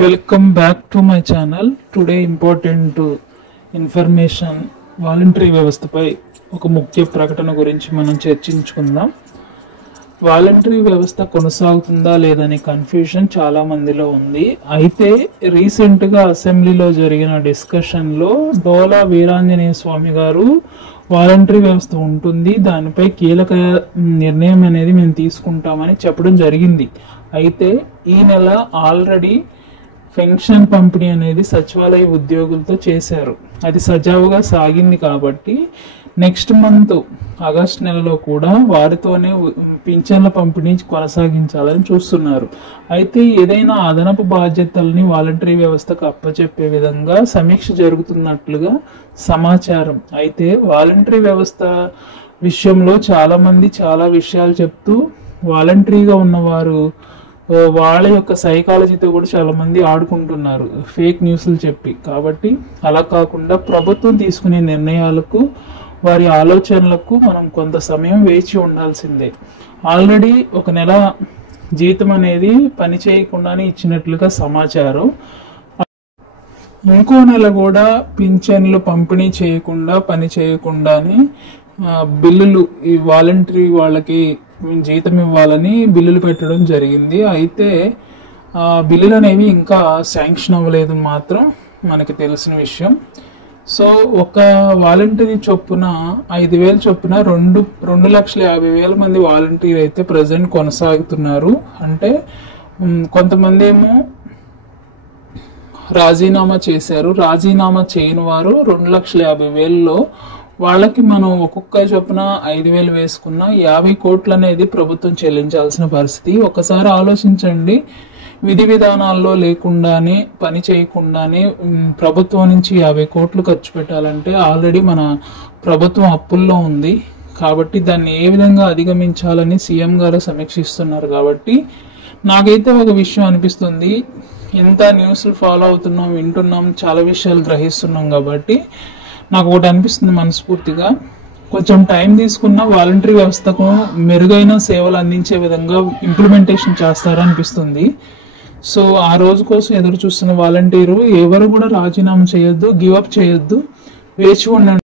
Welcome back to my channel. Today important information voluntary వ్యవస్థపై ఒక ముఖ్య ప్రకటన గురించి మనం చర్చించుకుందాం. వాలంటరీ వ్యవస్థ కొనసాగుతుందా లేదని కన్ఫ్యూజన్ చాలా మందిలో ఉంది. అయితే రీసెంట్ గా అసెంబ్లీలో జరిగిన డిస్కషన్ లో డోలా వీరాంజనేయ స్వామి గారు వాలంటరీ వ్యవస్థ ఉంటుంది, దానిపై కీలక నిర్ణయం అనేది మేము తీసుకుంటామని చెప్పడం జరిగింది. అయితే ఈ నెల ఆల్రెడీ పెన్షన్ పంపిణీ అనేది సచివాలయ ఉద్యోగులతో చేశారు. అది సజావుగా సాగింది కాబట్టి నెక్స్ట్ మంత్ ఆగస్ట్ నెలలో కూడా వారితోనే పింఛన్ల పంపిణీ కొనసాగించాలని చూస్తున్నారు. అయితే ఏదైనా అదనపు బాధ్యతల్ని వాలంటరీ వ్యవస్థకు అప్పచెప్పే విధంగా సమీక్ష జరుగుతున్నట్లుగా సమాచారం. అయితే వాలంటరీ వ్యవస్థ విషయంలో చాలా మంది చాలా విషయాలు చెప్తూ వాలంటరీగా ఉన్నవారు వాళ్ళ యొక్క సైకాలజీతో కూడా చాలా మంది ఆడుకుంటున్నారు ఫేక్ న్యూస్లు చెప్పి. కాబట్టి అలా కాకుండా ప్రభుత్వం తీసుకునే నిర్ణయాలకు వారి ఆలోచనలకు మనం కొంత సమయం వేచి ఉండాల్సిందే. ఆల్రెడీ ఒక నెల జీతం అనేది పని చేయకుండానే ఇచ్చినట్లుగా సమాచారం. ఇంకో నెల కూడా పింఛన్లు పంపిణీ చేయకుండా పని చేయకుండానే బిల్లులు ఈ వాలంటరీ వాళ్ళకి జీతం ఇవ్వాలని బిల్లులు పెట్టడం జరిగింది. అయితే బిల్లులు అనేవి ఇంకా శాంక్షన్ అవ్వలేదు మాత్రం మనకి తెలిసిన విషయం. సో ఒక వాలంటరీ చొప్పున 5,000 చొప్పున 2,50,000 మంది వాలంటీర్ అయితే ప్రజెంట్ కొనసాగుతున్నారు. అంటే కొంతమంది ఏమో రాజీనామా చేశారు. రాజీనామా చేయని వారు 2,50,000లో వాళ్ళకి మనం ఒక్కొక్క చొప్పున 5,000 వేసుకున్న 50 కోట్లు అనేది ప్రభుత్వం చెల్లించాల్సిన పరిస్థితి. ఒకసారి ఆలోచించండి, విధి విధానాల్లో లేకుండానే పని చేయకుండానే ప్రభుత్వం నుంచి 50 కోట్లు ఖర్చు పెట్టాలంటే ఆల్రెడీ మన ప్రభుత్వం అప్పుల్లో ఉంది. కాబట్టి దాన్ని ఏ విధంగా అధిగమించాలని సీఎం గారు సమీక్షిస్తున్నారు. కాబట్టి నాకైతే ఒక విషయం అనిపిస్తుంది, ఎంత న్యూస్లు ఫాలో అవుతున్నాం, వింటున్నాం, చాలా విషయాలు గ్రహిస్తున్నాం. కాబట్టి నాకు ఒకటి అనిపిస్తుంది మనస్ఫూర్తిగా, కొంచెం టైం తీసుకున్న వాలంటరీ వ్యవస్థకు మెరుగైన సేవలు అందించే విధంగా ఇంప్లిమెంటేషన్ చేస్తారనిపిస్తుంది. సో ఆ రోజు కోసం ఎదురు చూస్తున్న వాలంటీరు ఎవరు కూడా రాజీనామా చేయొద్దు, గివ్ అప్ చేయొద్దు, వేచి ఉండండి.